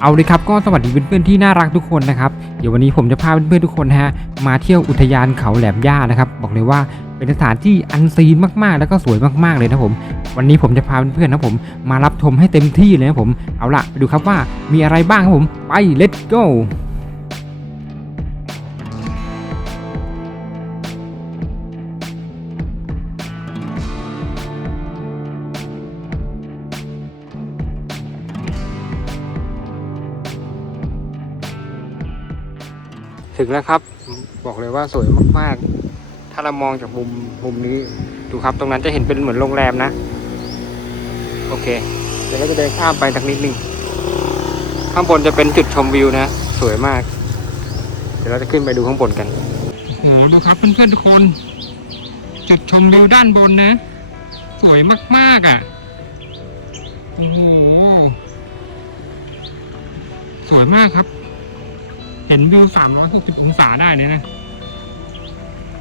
เอาเลยครับก็สวัสดีเพื่อนๆที่น่ารักทุกคนนะครับเดี๋ยววันนี้ผมจะพาเพื่อนๆทุกคนฮะมาเที่ยวอุทยานเขาแหลมย่านะครับบอกเลยว่าเป็นสถานที่อันซีนมากๆ แล้วก็สวยมากๆเลยนะผม วันนี้ผมจะพาเพื่อนๆนะผมมารับชมให้เต็มที่เลยนะผมเอาล่ะไปดูครับว่ามีอะไรบ้างครับผมไป let's go ถึงแล้วครับ บอกเลยว่าสวยมากๆ ถ้าเรามองจากมุมมุมนี้ดูครับ ตรงนั้นจะเห็นเป็นเหมือนโรงแรมนะ โอเค เดี๋ยวเราจะเดินข้ามไปสักนิดหนึงข้างบนจะเป็นจุดชมวิวนะ สวยมาก เดี๋ยวเราจะขึ้นไปดูข้างบนกันโอ้โหดูครับเพื่อนๆทุกคน จุดชมวิวด้านบนนะ สวยมากๆอะโอ้โหสวยมากครับ เห็นวิว 360 องศาได้เลยนะ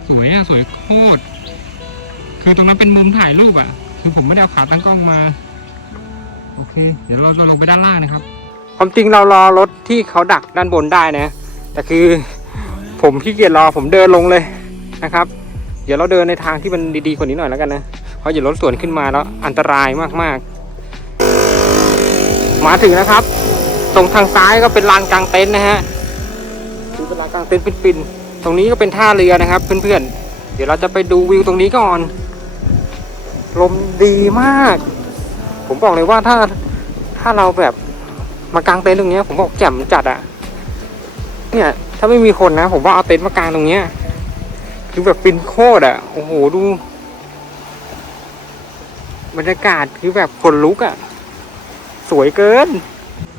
สวยอะสวยโคตร คือตรงนั้นเป็นมุมถ่ายรูปอะคือผมไม่ได้เอาขาตั้งกล้องมา โอเค เดี๋ยวเราเราลงไปด้านล่างนะครับ ความจริงเรารอรถที่เขาดักด้านบนได้นะ แต่คือผมขี้เกียจรอผมเดินลงเลยนะครับ เดี๋ยวเราเดินในทางที่มันดีๆกว่านี้หน่อยแล้วกันนะ เพราะอย่ารถสวนขึ้นมาแล้วอันตรายมากๆ มาถึงนะครับ ตรงทางซ้ายก็เป็นลานกลางเต็นท์นะฮะ คือเป็นลานกลางเต็นท์ฟินๆตรงนี้ก็เป็นท่าเรือนะครับ เพื่อนๆ เดี๋ยวเราจะไปดูวิวตรงนี้ก่อน ลมดีมาก ผมบอกเลยว่าถ้าถ้าเราแบบมากางเต็นท์ตรงนี้ผมบอกแจ่มจัดอะเนี่ยถ้าไม่มีคนนะ ผมว่าเอาเต็นท์มากางตรงเนี้ยคือแบบฟินโคตรอะโอ้โหดูบรรยากาศคือแบบคนลุกอะสวยเกิน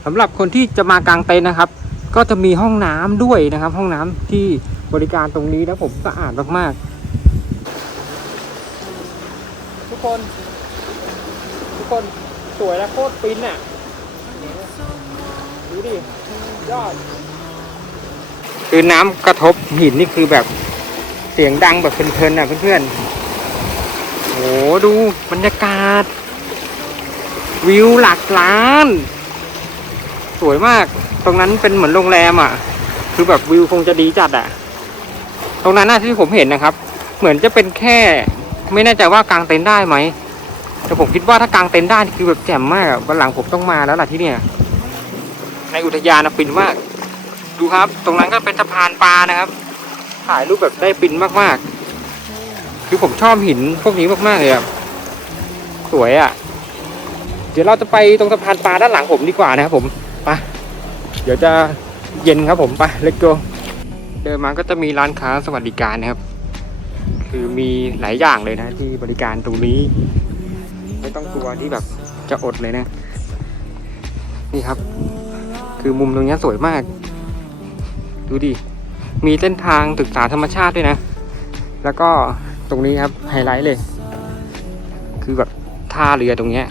สำหรับคนที่จะมากางเต็นท์นะครับ ก็จะมีห้องน้ำด้วยนะครับ ห้องน้ำที่บริการตรงนี้นะผมสะอาดมากๆ ทุกคน ทุกคนสวยและโคตรฟินอะดูดิยอด คือน้ำกระทบหินนี่คือแบบเสียงดังแบบเพลินๆอะเพื่อนๆโหดูบรรยากาศ วิวหลักล้าน สวยมาก ตรงนั้นเป็นเหมือนโรงแรมอะ คือแบบวิวคงจะดีจัดอะ ตรงนั้นน่ะที่ผมเห็นนะครับ เหมือนจะเป็นแค่ ไม่แน่ใจว่ากางเต็นท์ได้ไหม แต่ผมคิดว่าถ้ากางเต็นท์ได้คือแบบแจ่มมากอะวันหลังผมต้องมาแล้วล่ะที่เนี่ย ในอุทยานนะฟินมาก ดูครับ ตรงนั้นก็เป็นสะพานปลานะครับ ถ่ายรูปแบบได้ฟินมากๆ คือผมชอบหินพวกนี้มากๆเลยอะสวยอะเดี๋ยวเราจะไปตรงสะพานปลาด้านหลังผมดีกว่านะครับผม ไปเดี๋ยวจะเย็นครับผมไปเล็กโกเดินมาก็จะมีร้านค้าสวัสดิการนะครับ คือมีหลายอย่างเลยนะที่บริการตรงนี้ ไม่ต้องกลัวที่แบบจะอดเลยนะ นี่ครับ คือมุมตรงนี้สวยมาก ดูดิ มีเส้นทางศึกษาธรรมชาติด้วยนะ แล้วก็ตรงนี้ครับไฮไลท์เลย คือแบบท่าเรือตรงนี้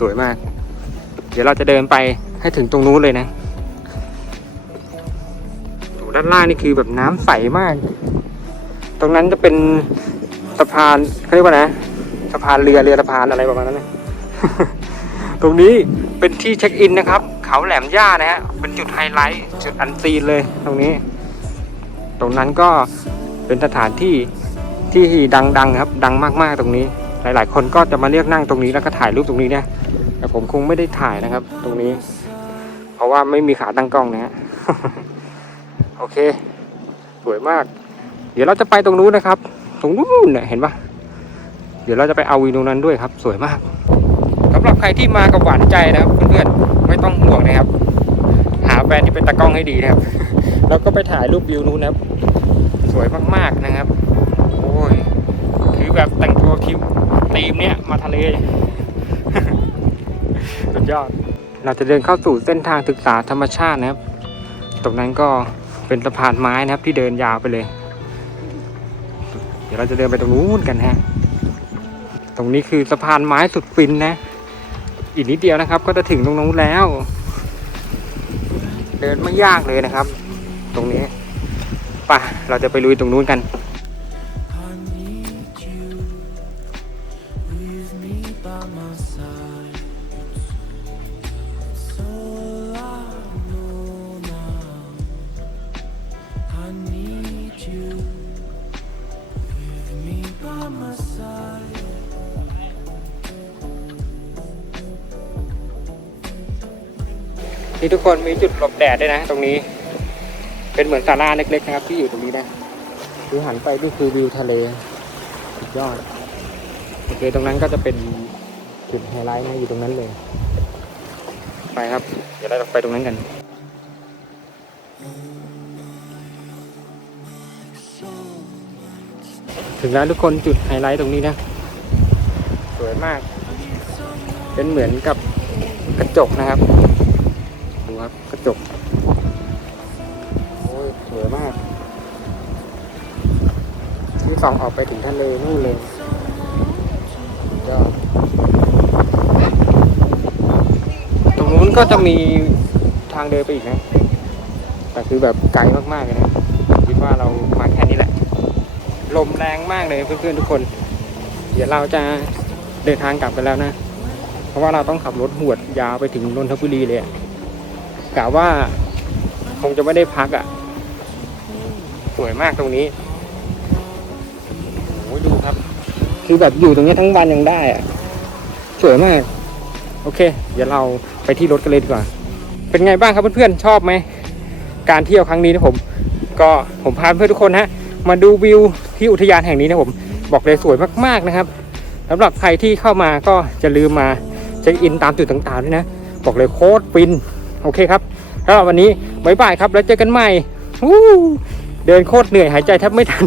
สวยมาก เดี๋ยวเราจะเดินไป ให้ถึงตรงนู้นเลยนะด้านล่างนี่คือแบบน้ำใสมาก ตรงนั้นจะเป็นสะพานเขาเรียกว่านะสะพานเรือเรือสะพานอะไรประมาณนั้นนะตรงนี้เป็นที่เช็คอินนะครับ เขาแหลมย่านะฮะเป็นจุดไฮไลท์จุดอันซีนเลย ตรงนี้ ตรงนั้นก็เป็นสถานที่ที่ดังๆครับ ดังมากๆตรงนี้ หลาย ๆ คนก็จะมาเรียกนั่งตรงนี้แล้วก็ถ่ายรูปตรงนี้เนี่ยแต่ผมคงไม่ได้ถ่ายนะครับ ตรงนี้ ราะว่าไม่มีขาตั้งกล้องนะฮะโอเค สวยมาก เดี๋ยวเราจะไปตรงนู้นนะครับ ตรงนู้นเนี่ยเห็นปะเดี๋ยวเราจะไปเอาวิวตรงนั้นด้วยครับ สวยมากสำหรับใครที่มากับหวานใจนะครับเพื่อนๆไม่ต้องห่วงนะครับ หาแฟนที่เป็นตากล้องให้ดีนะครับ แล้วก็ไปถ่ายรูปวิวนู้นนะครับ สวยมากๆนะครับ โอ้ยคือแบบแต่งตัวทิวทีมเนี้ยมาทะเลสุดยอด เราจะเดินเข้าสู่เส้นทางศึกษาธรรมชาตินะครับ ตรงนั้นก็เป็นสะพานไม้นะครับที่เดินยาวไปเลย เดี๋ยวเราจะเดินไปตรงนู้นกันฮะ ตรงนี้คือสะพานไม้สุดฟินนะ อีกนิดเดียวนะครับ ก็จะถึงตรงนู้นแล้ว เดินไม่ยากเลยนะครับ ตรงนี้ไป่ะเราจะไปลุยตรงนู้นกัน นี่ทุกคนมีจุดหลบแดดด้วยนะ ตรงนี้ เป็นเหมือนศาลาเล็กๆนะครับ ที่อยู่ตรงนี้นะคือหันไปนี่คือวิวทะเลสุดยอดโอเคตรงนั้นก็จะเป็นจุดไฮไลท์นะอยู่ตรงนั้นเลย ไปครับ เดี๋ยวเราไปตรงนั้นกันถึงแล้วทุกคนจุดไฮไลท์ตรงนี้นะ สวยมาก เป็นเหมือนกับกระจกนะครับดู ครับ กระจก โอ้ยสวยมากที่สองออกไปถึงทะเลนู่นเลยยอดตรงนู้นก็จะมีทางเดินไปอีกนะ แต่คือแบบไกลมากๆเลยนะคิดว่าเรามาแค่นี้แหละ ลมแรงมากเลยเพื่อนๆทุกคน เดี๋ยวเราจะเดินทางกลับกันแล้วนะ เพราะว่าเราต้องขับรถหวดยาวไปถึงนนทบุรีเลยอะ กะว่าคงจะไม่ได้พักอะ่ะ สวยมากตรงนี้โอ้ดูครับ คือแบบอยู่ตรงนี้ทั้งวันยังได้อะ่ะ สวยมาก โอเค เดี๋ยวเราไปที่รถกันเลยดีกว่า เป็นไงบ้างครับเพื่อนๆ ชอบไหม การเที่ยวครั้งนี้นะผม ก็ผมพาเพื่อนทุกคนฮะมาดูวิวที่อุทยานแห่งนี้นะผม บอกเลยสวยมากๆนะครับสำหรับใครที่เข้ามาก็จะลืมมาเช็คอินตามจุดต่างๆด้วยนะ บอกเลยโคตรฟิน โอเคครับแล้ววันนี้บ๊ายบายครับแล้วเจอกันใหม่เดินโคตรเหนื่อยหายใจแทบไม่ทัน